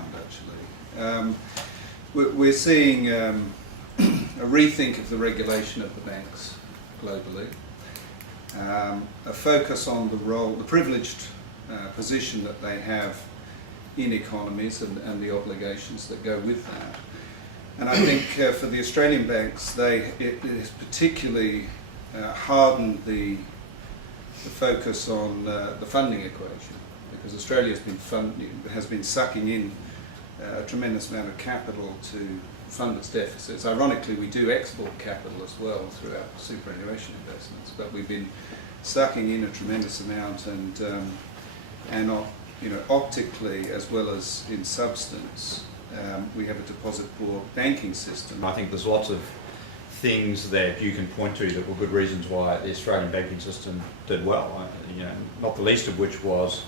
profound, actually. We're seeing a rethink of the regulation of the banks globally, a focus on the privileged position that they have in economies and the obligations that go with that. And I think for the Australian banks, it has particularly hardened the focus on the funding equation, because Australia has been sucking in a tremendous amount of capital to fund its deficits. Ironically, we do export capital as well through our superannuation investments, but we've been sucking in a tremendous amount, and optically as well as in substance, we have a deposit-poor banking system. I think there's lots of things that you can point to that were good reasons why the Australian banking system did well. Not the least of which was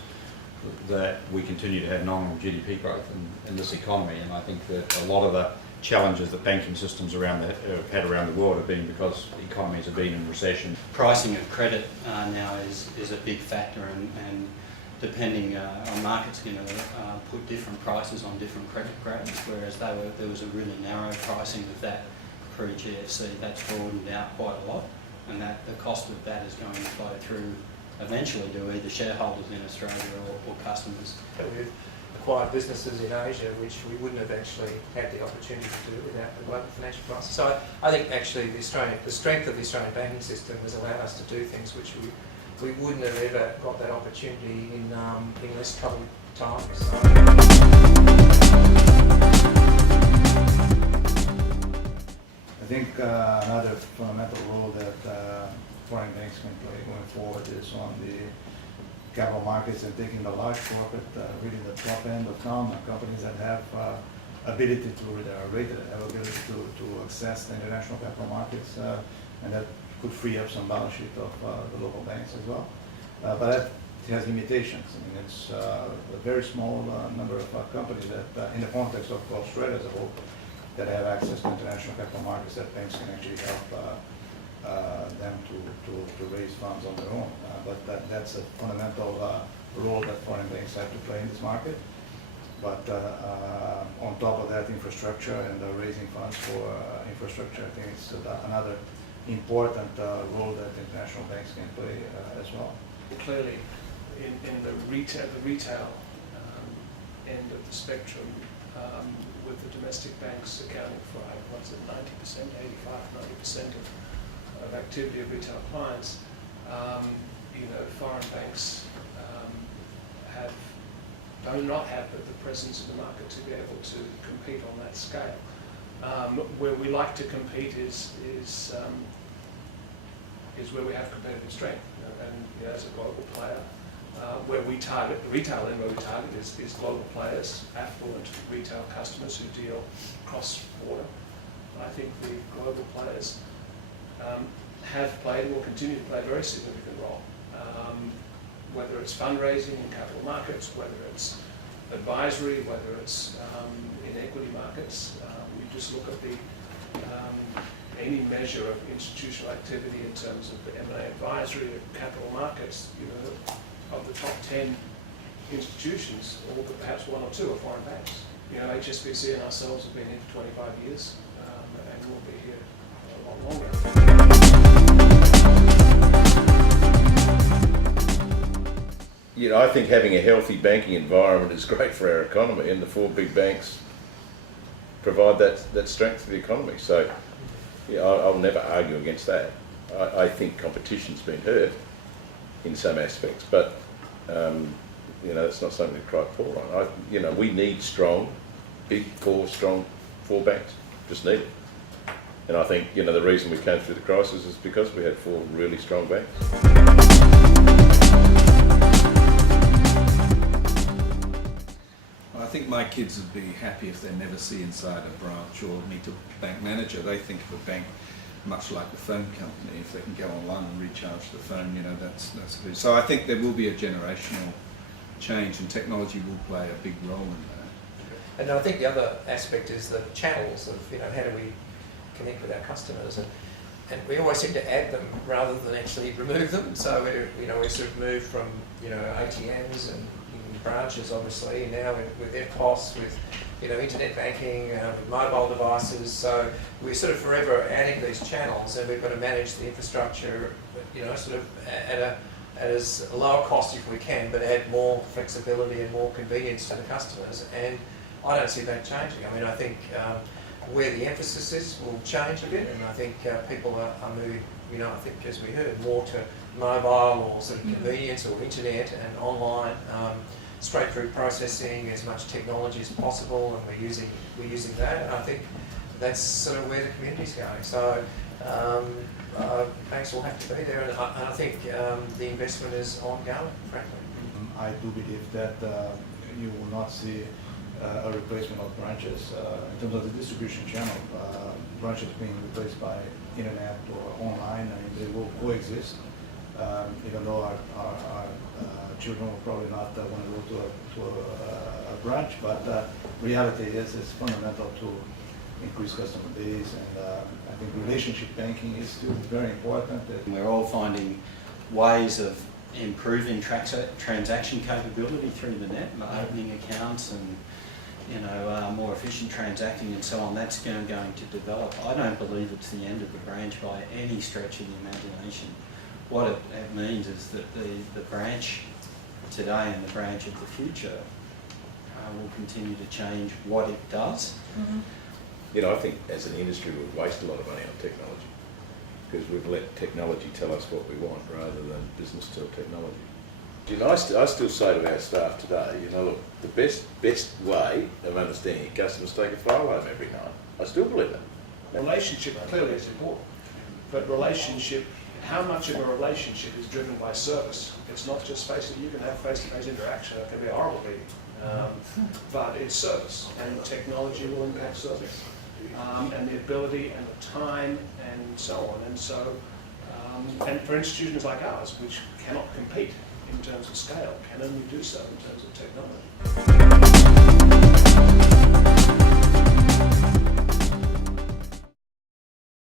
that we continue to have nominal GDP growth in this economy, and I think that a lot of the challenges that banking systems have had around the world have been because economies have been in recession. Pricing of credit now is a big factor, and depending on markets, put different prices on different credit grades, whereas there was a really narrow pricing of that pre-GFC. That's broadened out quite a lot, and that the cost of that is going to flow through eventually to either shareholders in Australia or customers. We've acquired businesses in Asia which we wouldn't have actually had the opportunity to do without the global financial crisis. So I think actually the strength of the Australian banking system has allowed us to do things which we wouldn't have ever got that opportunity in less troubled times. I think another fundamental role that foreign banks can play going forward is on the capital markets and taking the large corporate, really the top end of town, companies that have ability to access the international capital markets, and that could free up some balance sheet of the local banks as well. But that has limitations. I mean, it's a very small number of companies that, in the context of Australia as a whole, that have access to international capital markets that banks can actually help them to raise funds on their own. But that's a fundamental role that foreign banks have to play in this market. But on top of that, infrastructure and raising funds for infrastructure, I think it's another important role that international banks can play as well. Clearly, in the retail end of the spectrum, with the domestic banks accounting for, what's it, 90%, 85, 90% of activity of retail clients, foreign banks do not have the presence in the market to be able to compete on that scale. Where we like to compete is where we have competitive strength, and as a global player, where we target the retail end, where we target is global players, affluent retail customers who deal cross-border. I think the global players have played and will continue to play a very significant role, whether it's fundraising in capital markets, whether it's advisory, whether it's in equity markets. We just look at any measure of institutional activity in terms of the M&A advisory of capital markets, of the top 10 institutions, all but perhaps one or two are foreign banks. HSBC and ourselves have been here for 25 years, and we'll be here a lot longer. I think having a healthy banking environment is great for our economy, and the four big banks provide that strength for the economy. So I'll never argue against that. I think competition's been hurt in some aspects, but that's not something to cry poor on. We need strong banks. Just need it. And I think the reason we came through the crisis is because we had four really strong banks. I think my kids would be happy if they never see inside a branch or meet a bank manager. They think of a bank much like the phone company. If they can go online and recharge the phone, that's good. So I think there will be a generational change, and technology will play a big role in that. And I think the other aspect is the channels of how do we connect with our customers, and we always seem to add them rather than actually remove them. So we sort of moved from ATMs and branches, obviously, now with their costs, with internet banking, with mobile devices. So we're sort of forever adding these channels, and we've got to manage the infrastructure, sort of at as lower cost if we can, but add more flexibility and more convenience to the customers. And I don't see that changing. I mean, I think where the emphasis is will change a bit, and I think people are moving, I think as we heard, more to mobile or sort of convenience or internet and online, straight through processing, as much technology as possible, and we're using that. And I think that's sort of where the community's going. So banks will have to be there, and I think the investment is ongoing, frankly. I do believe that you will not see a replacement of branches in terms of the distribution channel. Branches being replaced by internet or online. I mean, they will coexist. Even though our children will probably not want to go to a branch, but reality is it's fundamental to increase customer base, and I think relationship banking is still very important. We're all finding ways of improving transaction capability through the net, opening accounts and more efficient transacting and so on. That's going to develop. I don't believe it's the end of the branch by any stretch of the imagination. What it means is that the branch today and the branch of the future will continue to change what it does. Mm-hmm. I think as an industry we waste a lot of money on technology because we've let technology tell us what we want rather than business tell technology. I still say to our staff today, look, the best way of understanding your customers is take a file home every night. I still believe that. Relationship clearly is important, but how much of a relationship is driven by service? It's not just you can have face-to-face interaction, it can be a horrible meeting, but it's service, and technology will impact service, and the ability and the time and so on. And so, and for institutions like ours, which cannot compete in terms of scale, can only do so in terms of technology.